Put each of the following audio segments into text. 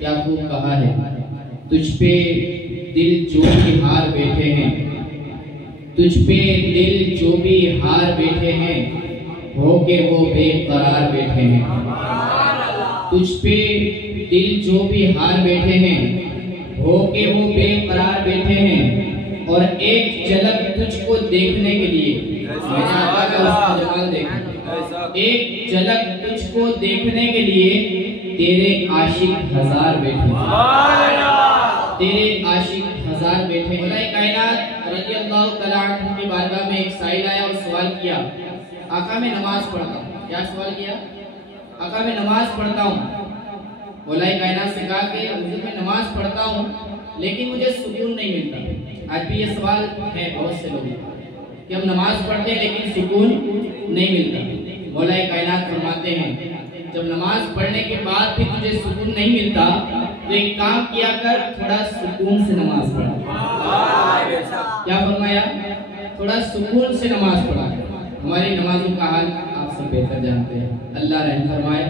क्या खूब कहा है, तुझ पे दिल जो भी हार बैठे हैं, तुझ पे दिल जो भी हार बैठे हैं, होके वो बेकरार बैठे हैं। तुझ पे दिल जो भी हार बैठे हैं, होके वो बेकरार बैठे हैं। और एक झलक तुझको देखने के लिए, मैंने आका का उसका जमाल देखा, एक झलक तुझको देखने के लिए तेरे आशिक हजार बैठे, तेरे आशिक हजार बैठे। मौला कायनात रज़ी अल्लाह तआला अन्हु की बारगाह में एक साइल आया और सवाल किया, आका मैं नमाज पढ़ता हूँ। क्या सवाल किया? आका मैं नमाज पढ़ता हूँ। मौला कायनात से कहा कि हुजूर मैं नमाज पढ़ता हूँ लेकिन मुझे सुकून नहीं मिलता। आज भी ये सवाल है बहुत से लोगों का कि हम नमाज पढ़ते हैं लेकिन सुकून नहीं मिलता। मौला कायनात फरमाते हैं जब नमाज पढ़ने के बाद भी तुझे सुकून नहीं मिलता तो एक काम किया कर, थोड़ा सुकून से नमाज पढ़। क्या फरमाया? थोड़ा सुकून से नमाज पढ़ा। हमारी नमाजों का हाल आप सब बेहतर जानते हैं। अल्लाह रहम फरमाए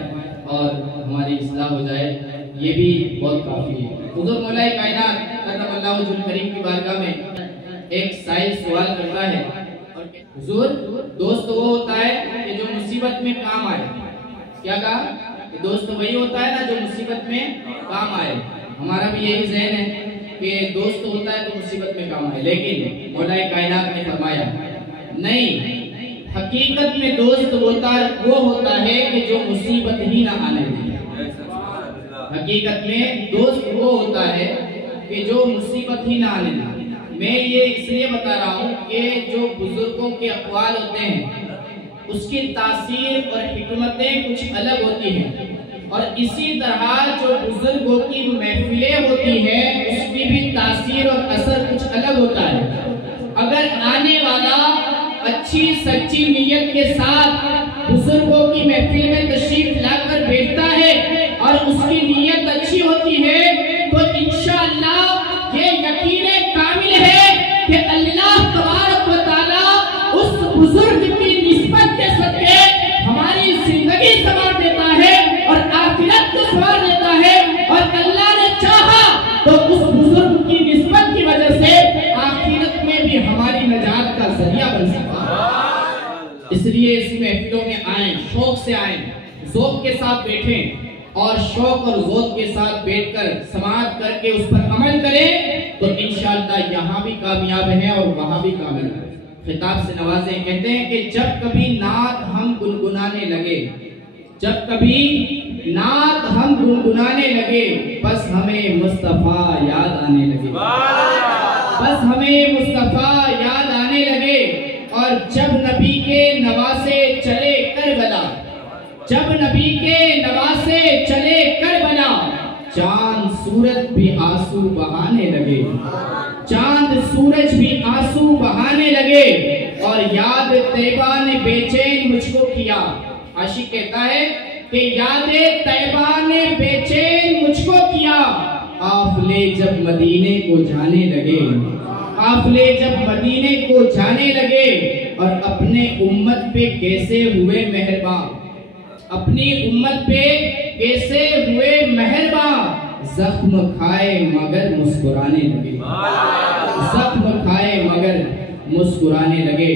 और हमारी इस्लाह हो जाए, ये भी बहुत काफी है। हुजूर मौला कायनात करमल्लाहु वजहुल करीम की बारगाह में एक साइल सवाल करता है, हुजूर दोस्त वो होता है कि जो मुसीबत में काम आए। क्या कहा? दोस्त वही होता है ना जो मुसीबत में काम आए। हमारा भी यही ज़हन है कि दोस्त होता है तो मुसीबत में काम आए, लेकिन मौला कायनात ने फरमाया नहीं, हकीकत में दोस्त वो होता है कि जो मुसीबत ही ना आने दे। हकीकत में दोस्त वो होता है कि जो मुसीबत ही ना आने दे। मैं ये इसलिए बता रहा हूँ कि जो बुजुर्गों के अक़वाल होते हैं उसकी तासीर और हिकमतें कुछ अलग होती हैं, और इसी तरह जो बुजुर्गों की महफिलें होती हैं उसकी भी तासीर और असर कुछ अलग होता है। अगर आने वाला अच्छी सच्ची नीयत के साथ बुजुर्गों की महफिल में तशरीफ लाकर बैठता है और उसकी नीयत अच्छी होती है तो इंशाअल्लाह ये यकीन कामिल है कि अल्लाह तबारक व तआला उस बुजुर्ग की निस्बत के सदके हमारी जिंदगी संवार देता है और आखिरत को संवार देता है, और अल्लाह ने चाहा तो उस बुजुर्ग की निस्बत की वजह से आखिरत में भी हमारी नजात का जरिया बन सकता है। इसलिए इस महफिलों में आए, शौक से आए, ज़ौक़ के साथ बैठें और शौक और ज़ौक़ के साथ बैठकर समाअत करके उस पर अमल करें तो इंशाअल्लाह यहाँ भी कामयाब हैं और वहाँ भी कामयाब हैं। खिताब से नवाजे कहते हैं कि जब कभी नात हम गुनगुनाने लगे, जब कभी नात हम गुनगुनाने लगे, बस हमें मुस्तफा याद आने लगे, बस हमें मुस्तफा याद आने लगे। और जब नबी के नवासे चले करबला, जब नबी के नवासे चले करबला, चांद सूरज भी आंसू बहाने लगे, चांद सूरज भी आंसू बहाने लगे। और याद तैयबा ने बेचैन मुझको किया। आशिक कहता है कि याद तैयबा ने बेचैन मुझको किया। काफिले जब मदीने को जाने लगे, काफिले जब मदीने को जाने लगे, और अपने उम्मत पे कैसे हुए मेहरबान, अपनी उम्मत पे कैसे हुए मेहरबान। जख्म खाए मगर मुस्कुराने लगे, जख्म खाए मगर मुस्कुराने लगे।